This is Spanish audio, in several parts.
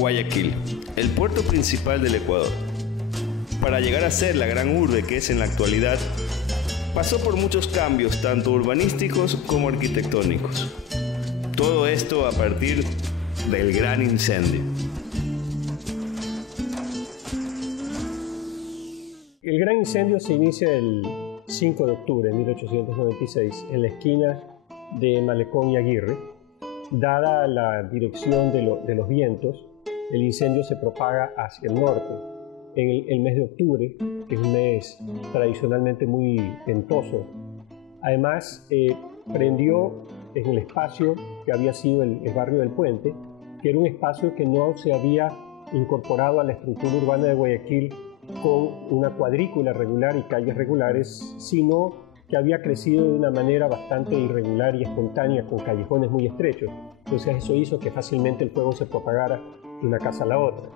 Guayaquil, el puerto principal del Ecuador. Para llegar a ser la gran urbe que es en la actualidad, pasó por muchos cambios tanto urbanísticos como arquitectónicos. Todo esto a partir del gran incendio. El gran incendio se inicia el 5 de octubre de 1896 en la esquina de Malecón y Aguirre. Dada la dirección de los vientos, el incendio se propaga hacia el norte. En el mes de octubre, que es un mes tradicionalmente muy ventoso, además prendió en el espacio que había sido el barrio del Puente, que era un espacio que no se había incorporado a la estructura urbana de Guayaquil con una cuadrícula regular y calles regulares, sino que había crecido de una manera bastante irregular y espontánea, con callejones muy estrechos. Entonces eso hizo que fácilmente el fuego se propagara de una casa a la otra.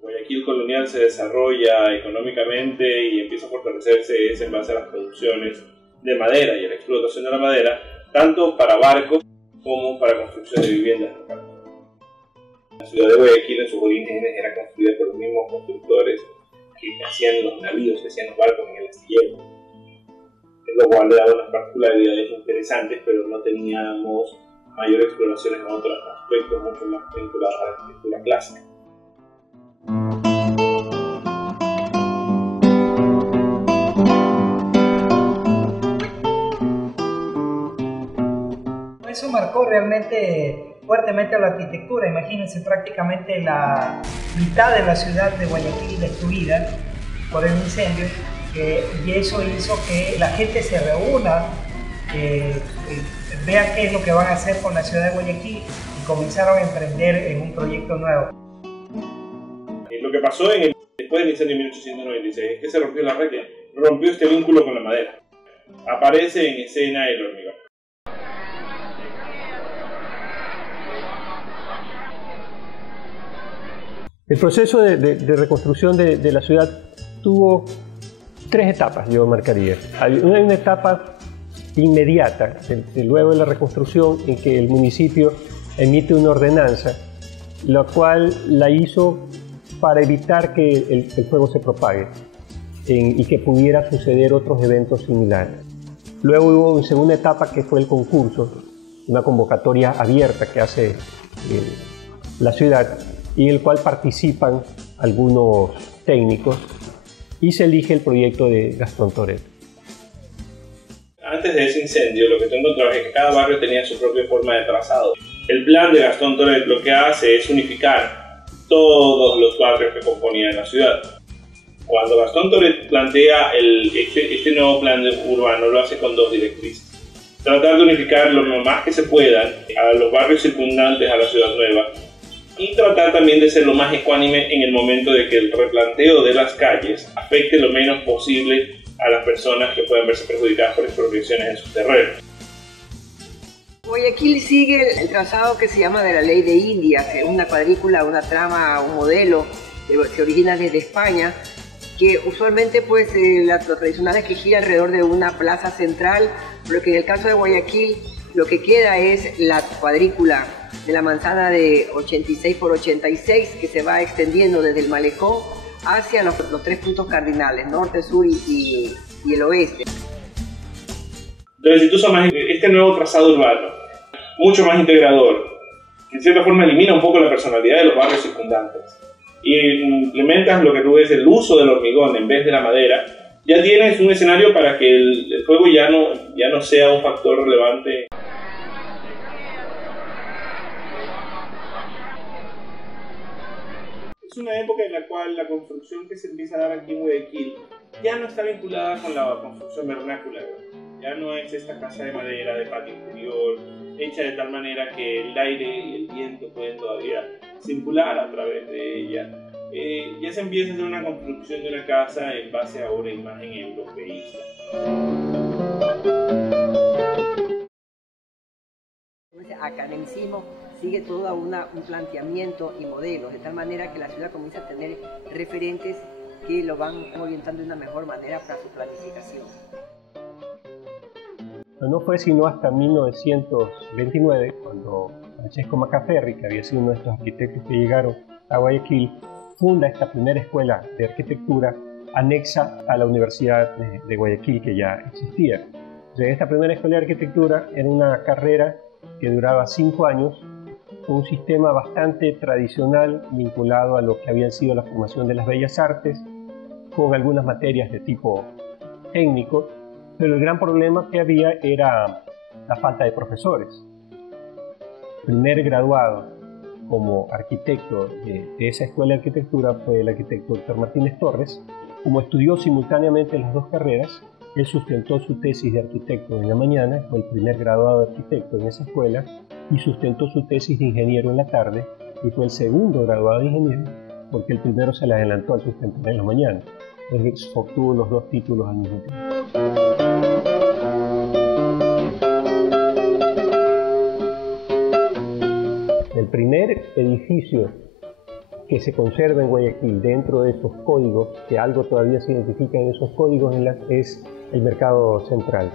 Guayaquil colonial se desarrolla económicamente y empieza a fortalecerse en base a las producciones de madera y a la explotación de la madera, tanto para barcos como para construcción de viviendas locales. La ciudad de Guayaquil en sus orígenes era construida por los mismos constructores que hacían los navíos, que hacían los barcos en el astillero, lo cual le daba unas particularidades interesantes, pero no teníamos mayor exploración en otros aspectos mucho más vinculados a la arquitectura clásica. Eso marcó realmente fuertemente a la arquitectura. Imagínense, prácticamente la mitad de la ciudad de Guayaquil destruida por el incendio, y eso hizo que la gente se reúna, vea qué es lo que van a hacer con la ciudad de Guayaquil y comenzaron a emprender en un proyecto nuevo. Lo que pasó después del incendio de 1896 es que se rompió la red, rompió este vínculo con la madera. Aparece en escena el hormigón. El proceso de reconstrucción de la ciudad tuvo tres etapas, yo marcaría. Hay una etapa inmediata, luego de la reconstrucción, en que el municipio emite una ordenanza, la cual la hizo para evitar que el fuego se propague y que pudiera suceder otros eventos similares. Luego hubo una segunda etapa que fue el concurso, una convocatoria abierta que hace la ciudad, y en el cual participan algunos técnicos y se elige el proyecto de Gastón Toret. Antes de ese incendio, lo que tú encontrabas es que cada barrio tenía su propia forma de trazado. El plan de Gastón Toret lo que hace es unificar todos los barrios que componían la ciudad. Cuando Gastón Toret plantea este nuevo plan urbano, lo hace con dos directrices. Tratar de unificar lo más que se puedan a los barrios circundantes a la ciudad nueva, y tratar también de ser lo más ecuánime en el momento de que el replanteo de las calles afecte lo menos posible a las personas que puedan verse perjudicadas por expropiaciones en sus terrenos. Guayaquil sigue el trazado que se llama de la Ley de Indias, que es una cuadrícula, una trama, un modelo que se origina desde España, que usualmente pues lo tradicional es que gira alrededor de una plaza central, pero que en el caso de Guayaquil lo que queda es la cuadrícula de la manzana de 86 por 86, que se va extendiendo desde el Malecón hacia los tres puntos cardinales, norte, sur y el oeste. Entonces, si tú sumas este nuevo trazado urbano, mucho más integrador, que en cierta forma elimina un poco la personalidad de los barrios circundantes, y implementas lo que tú ves, el uso del hormigón en vez de la madera, ya tienes un escenario para que el fuego ya no sea un factor relevante. Es una época en la cual la construcción que se empieza a dar aquí en Guayaquil ya no está vinculada con la construcción vernácula. Ya no es esta casa de madera de patio interior, hecha de tal manera que el aire y el viento pueden todavía circular a través de ella. Ya se empieza a hacer una construcción de una casa en base a una imagen europeísta. Academicismo sigue todo un planteamiento y modelos, de tal manera que la ciudad comienza a tener referentes que lo van orientando de una mejor manera para su planificación. No fue sino hasta 1929 cuando Francesco Macaferri, que había sido uno de estos arquitectos que llegaron a Guayaquil, funda esta primera escuela de arquitectura anexa a la Universidad de Guayaquil, que ya existía. Entonces, esta primera escuela de arquitectura era una carrera que duraba 5 años, con un sistema bastante tradicional vinculado a lo que habían sido la formación de las bellas artes, con algunas materias de tipo técnico, pero el gran problema que había era la falta de profesores. El primer graduado como arquitecto de esa escuela de arquitectura fue el arquitecto Héctor Martínez Torres. Como estudió simultáneamente las dos carreras, él sustentó su tesis de arquitecto en la mañana, fue el primer graduado de arquitecto en esa escuela, y sustentó su tesis de ingeniero en la tarde, y fue el segundo graduado de ingeniero, porque el primero se le adelantó al sustentar en la mañana. Entonces obtuvo los dos títulos al mismo tiempo. El primer edificio que se conserva en Guayaquil dentro de esos códigos, que algo todavía se identifica en esos códigos, es el Mercado Central.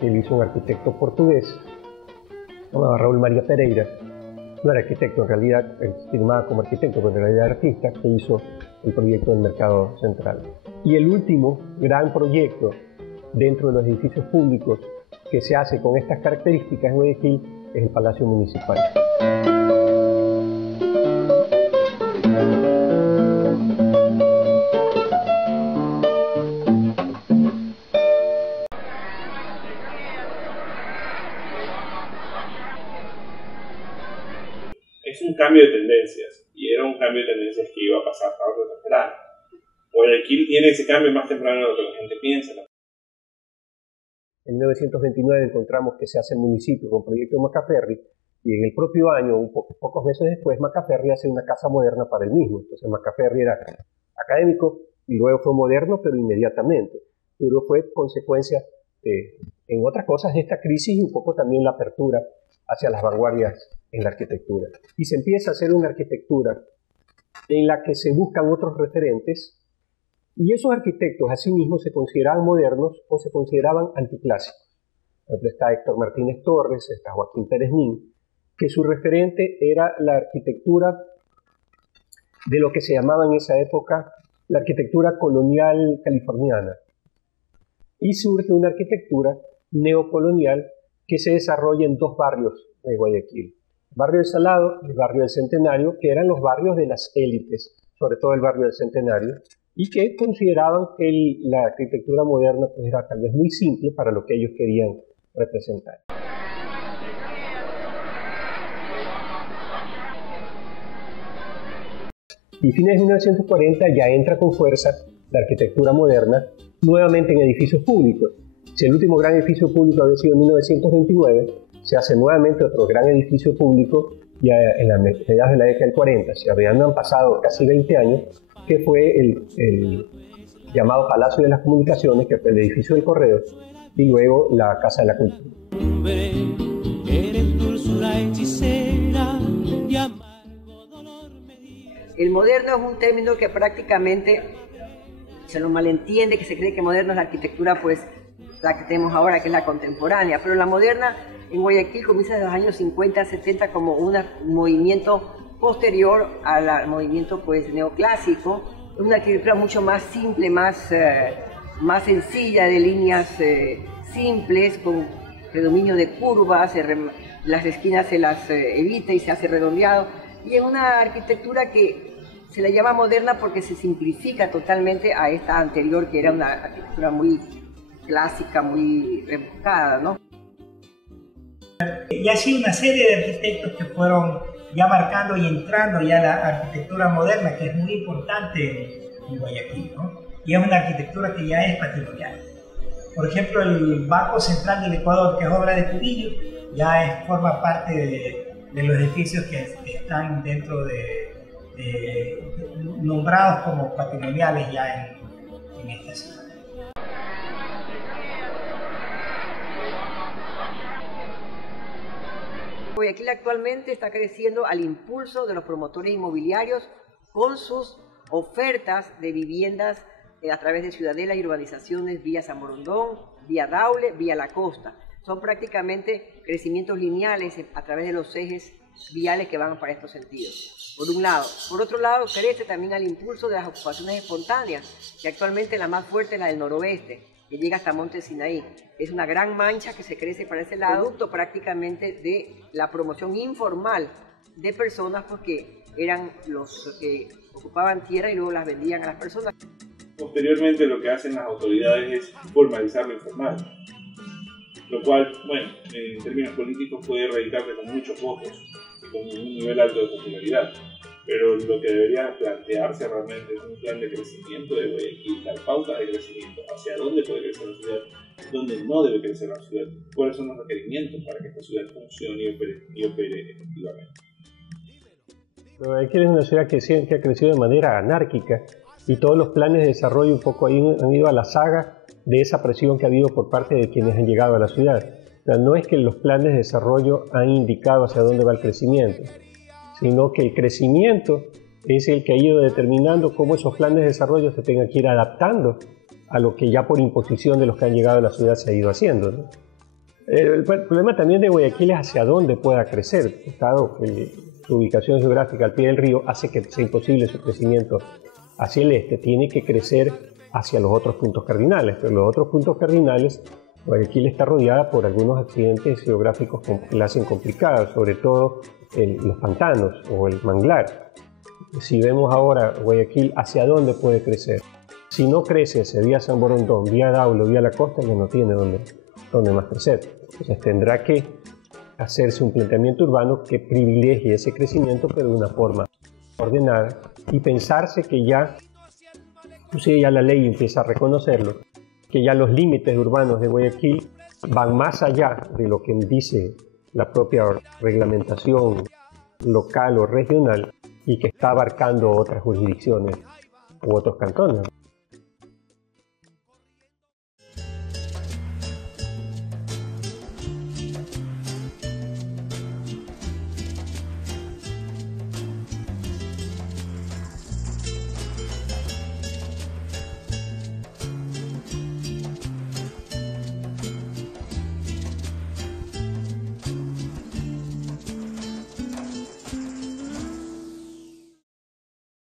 Él hizo un arquitecto portugués, llamado Raúl María Pereira. No era arquitecto, en realidad él se firmaba como arquitecto, pero en realidad era artista, que hizo el proyecto del Mercado Central. Y el último gran proyecto dentro de los edificios públicos que se hace con estas características en Guayaquil es el Palacio Municipal. Es un cambio de tendencias, y era un cambio de tendencias que iba a pasar tarde o temprano. Guayaquil tiene ese cambio más temprano de lo que la gente piensa, ¿no? En 1929 encontramos que se hace el municipio con el proyecto de Macaferri, y en el propio año, pocos meses después, Macaferri hace una casa moderna para él mismo. Entonces Macaferri era académico y luego fue moderno, pero inmediatamente. Pero fue consecuencia, en otras cosas, de esta crisis y un poco también la apertura hacia las vanguardias en la arquitectura. Y se empieza a hacer una arquitectura en la que se buscan otros referentes, y esos arquitectos asimismo se consideraban modernos o se consideraban anticlásicos. Por ejemplo, está Héctor Martínez Torres, está Joaquín Pérez Nin, que su referente era la arquitectura de lo que se llamaba en esa época la arquitectura colonial californiana. Y surge una arquitectura neocolonial que se desarrolla en dos barrios de Guayaquil. El barrio del Salado y el barrio del Centenario, que eran los barrios de las élites, sobre todo el barrio del Centenario, y que consideraban que la arquitectura moderna pues, era tal vez muy simple para lo que ellos querían representar. Y fines de 1940 ya entra con fuerza la arquitectura moderna, nuevamente en edificios públicos. Si el último gran edificio público había sido en 1929, se hace nuevamente otro gran edificio público ya en la mediados de la década del 40. Si habían pasado casi 20 años, que fue el llamado Palacio de las Comunicaciones, que fue el edificio del Correo, y luego la Casa de la Cultura. El moderno es un término que prácticamente se lo malentiende, que se cree que moderno es la arquitectura, pues la que tenemos ahora, que es la contemporánea, pero la moderna en Guayaquil comienza en los años 50, 70 como un movimiento posterior al movimiento pues neoclásico, una arquitectura mucho más simple, más sencilla, de líneas simples, con predominio de curvas, las esquinas se las evita y se hace redondeado, y es una arquitectura que se la llama moderna porque se simplifica totalmente a esta anterior, que era una arquitectura muy clásica, muy rebuscada, ¿no? Y así una serie de arquitectos que fueron ya marcando y entrando ya a la arquitectura moderna, que es muy importante en Guayaquil, ¿no? Y es una arquitectura que ya es patrimonial. Por ejemplo, el Banco Central del Ecuador, que es obra de Turillo, ya forma parte de los edificios que están dentro nombrados como patrimoniales ya en esta ciudad. Guayaquil actualmente está creciendo al impulso de los promotores inmobiliarios con sus ofertas de viviendas a través de Ciudadela y urbanizaciones vía San Borondón, vía Daule, vía La Costa. Son prácticamente crecimientos lineales a través de los ejes viales que van para estos sentidos, por un lado. Por otro lado, crece también al impulso de las ocupaciones espontáneas, que actualmente la más fuerte es la del noroeste, que llega hasta Monte Sinaí. Es una gran mancha que se crece para ese lado, producto prácticamente de la promoción informal de personas, porque eran los que ocupaban tierra y luego las vendían a las personas. Posteriormente lo que hacen las autoridades es formalizar lo informal, lo cual, bueno, en términos políticos puede radicarse con muchos votos y con un nivel alto de popularidad, pero lo que debería plantearse realmente es un plan de crecimiento de Guayaquil, dar pautas de crecimiento, hacia dónde puede crecer la ciudad, dónde no debe crecer la ciudad, cuáles son los requerimientos para que esta ciudad funcione y opere efectivamente. Guayaquil es una ciudad que ha crecido de manera anárquica y todos los planes de desarrollo un poco ahí han ido a la saga de esa presión que ha habido por parte de quienes han llegado a la ciudad. O sea, no es que los planes de desarrollo han indicado hacia dónde va el crecimiento, sino que el crecimiento es el que ha ido determinando cómo esos planes de desarrollo se tengan que ir adaptando a lo que ya por imposición de los que han llegado a la ciudad se ha ido haciendo, ¿no? El problema también de Guayaquil es hacia dónde pueda crecer, dado que su ubicación geográfica al pie del río hace que sea imposible su crecimiento hacia el este, tiene que crecer hacia los otros puntos cardinales, pero los otros puntos cardinales, Guayaquil está rodeada por algunos accidentes geográficos que la hacen complicada, sobre todo los pantanos o el manglar. Si vemos ahora Guayaquil, ¿hacia dónde puede crecer? Si no crece hacia vía San Borondón, vía Daule, vía La Costa, ya no tiene dónde más crecer. Entonces tendrá que hacerse un planteamiento urbano que privilegie ese crecimiento, pero de una forma ordenada, y pensarse que ya, inclusive ya la ley empieza a reconocerlo, que ya los límites urbanos de Guayaquil van más allá de lo que dice la propia reglamentación local o regional y que está abarcando otras jurisdicciones u otros cantones.